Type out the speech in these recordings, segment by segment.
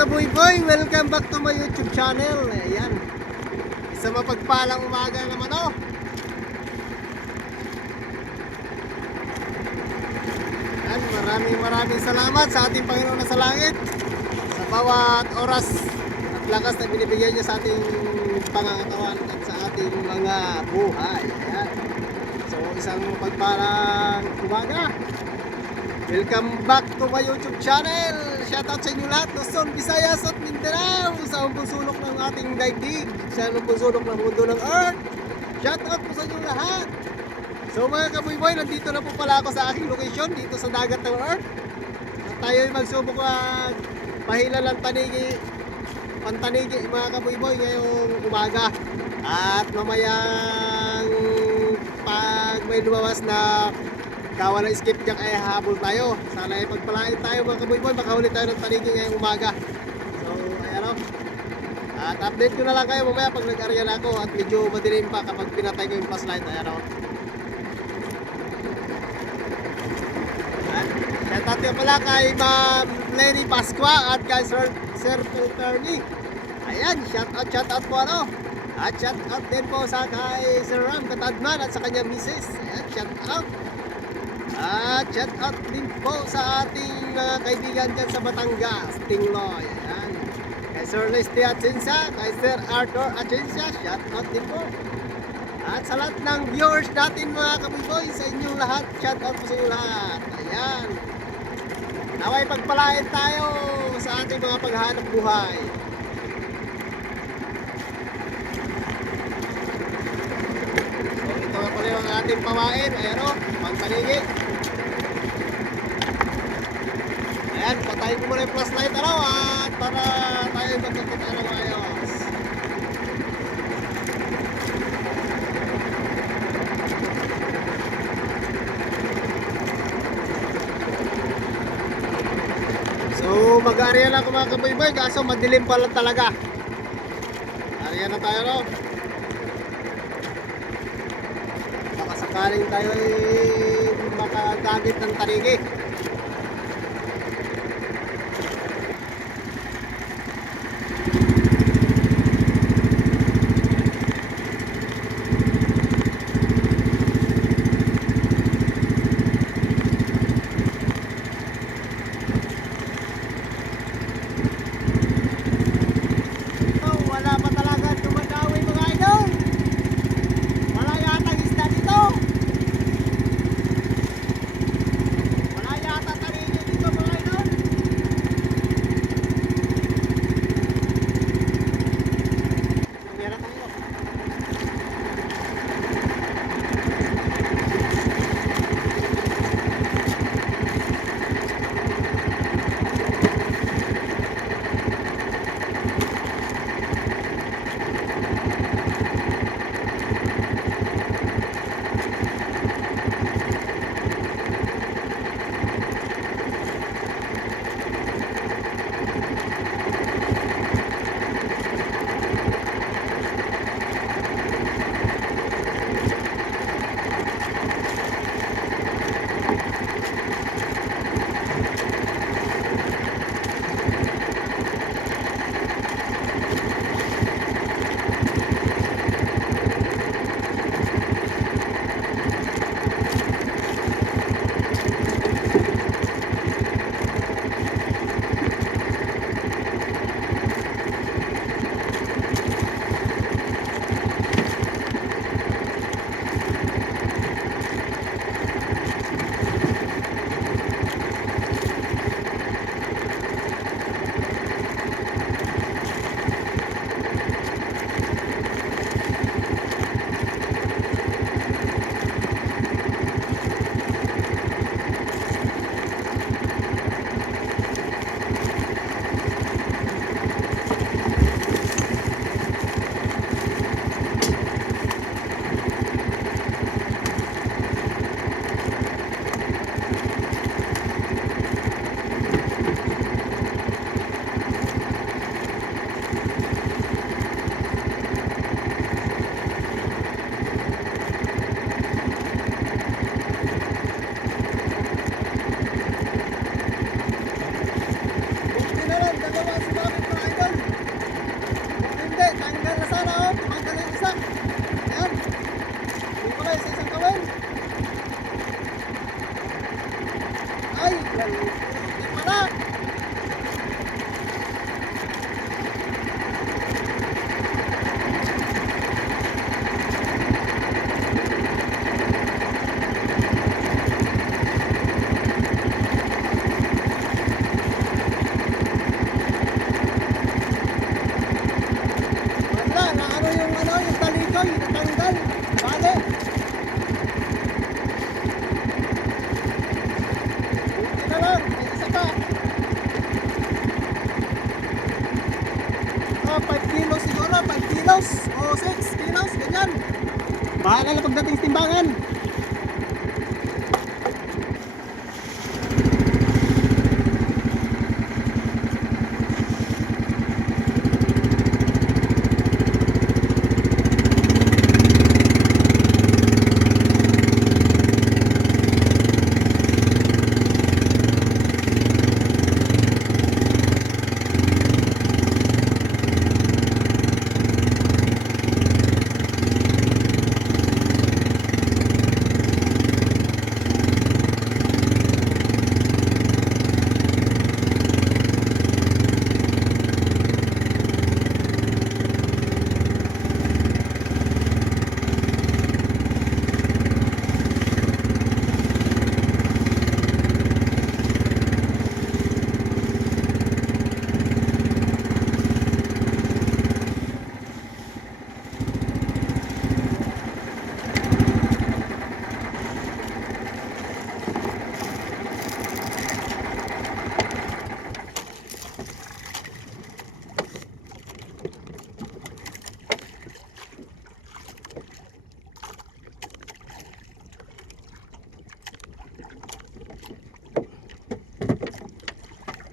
kaboy-boy, welcome back to my YouTube channel. Ayan, isang mapagpalang umaga naman oh. Ayan, maraming salamat sa ating Panginoon na sa langit sa bawat oras at lakas na binibigay niya sa ating pangangatawan at sa ating mga buhay. Ayan. So isang mapagpalang umaga. Welcome back to my YouTube channel. Shoutout sa inyo lahat, Luzon, Visayas at Mindanao, sa umpong sulok ng ating daigdig, sa umpong sulok ng mundo ng Earth. Shoutout po sa inyo lahat. So mga kaboy-boy, nandito na po pala ako sa aking location, dito sa dagat ng Earth. At tayo ay magsubok ng pahilal ng pantanigi mga kaboy-boy ngayong umaga. At mamayang pag may lumabas na kawan ng skipjack ay habol tayo. Sana ay pagpalain tayo mga kaboy-boy, makahuli tayo ng tanigi ngayong umaga. So ayan o. At update ko na lang kayo mamaya pag nag-area na ako at medyo madilim pa kapag pinatay ko yung flashlight. Ayan o. Shoutout ko pala kay Ma'am Lenny Pasqua at kay Sir Pelterni. Ayan, shoutout po ano. At shoutout din po sa kay Sir Ram Katadman at sa kanyang misis. Ayan, shoutout. At shout out din po sa ating mga kaibigan dyan sa Batangas, Tingloy. Ayan. Kay Sir Leslie Atienza, kay Sir Arthur Atienza, shout out din po. At sa lahat ng viewers natin mga kaboy-boy, sa inyong lahat, shout out po sa inyong lahat. Ayan. Naway pagpalain tayo sa ating mga paghahanap buhay. So ito nga pala yung ating pawain. Ayan o, pangpanigit. Ayan, patayin ko muna yung flashlight ano at para tayo magkakita ng ayos. So mag-area lang ako mga kaboy-boy, kaso madilim pa lang talaga. Area na tayo no. Baka sakaling tayo ay makagamit ng tanigi. Wala. Wala, na ano yung talikoy, natanggal. Bale. Buti na lang, may isa pa. 5 kilos siguro, 5 kilos o 6 kilos, ganyan. Bahala na pagdating sa timbangan.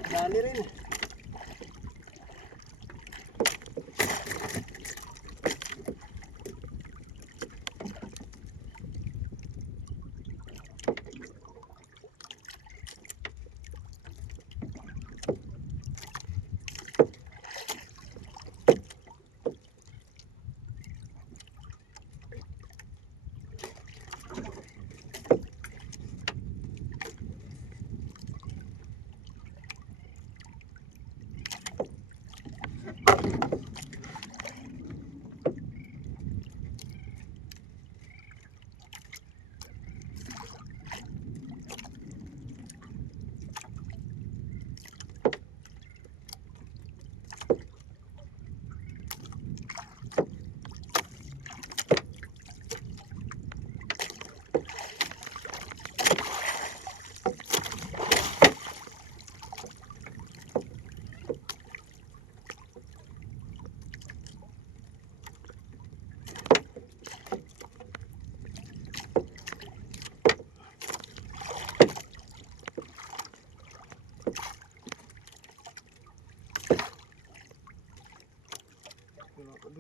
Dali rin.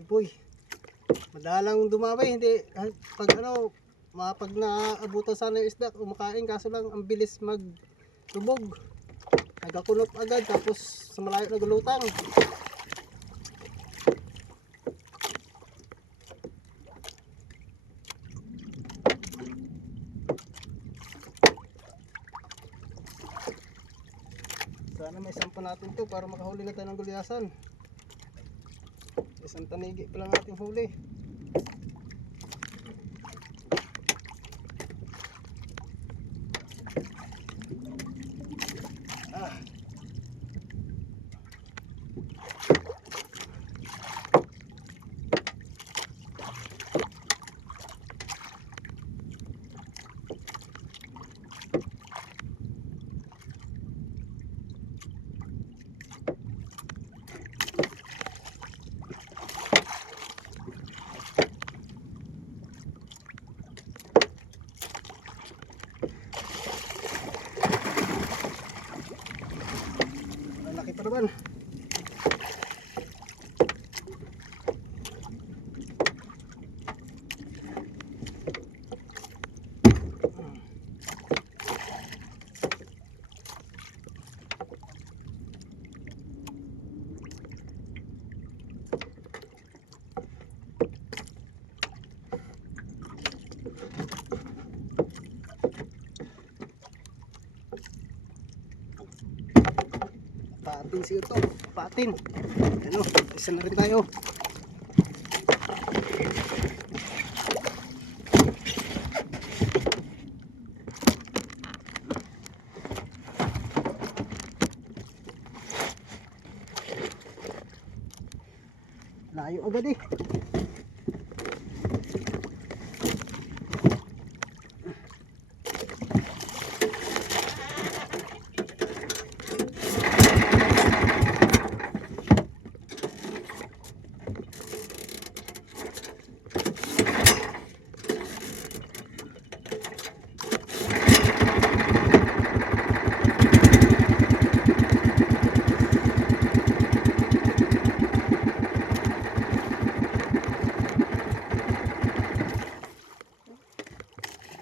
Boy, madalang dumamay, hindi pag ano, pag naabutan sana yung isda, kumakain, kaso lang ang bilis maglubog. Nagakunot agad, tapos sa malayo nagulutang. Sana may sampa natin to para makahuli na tayo ng gulyasan. Isang tanigi pa lang ating huli. Laki pa naman. Patin siya ito. Patin. Ano, isa na rin tayo. Layo agad eh.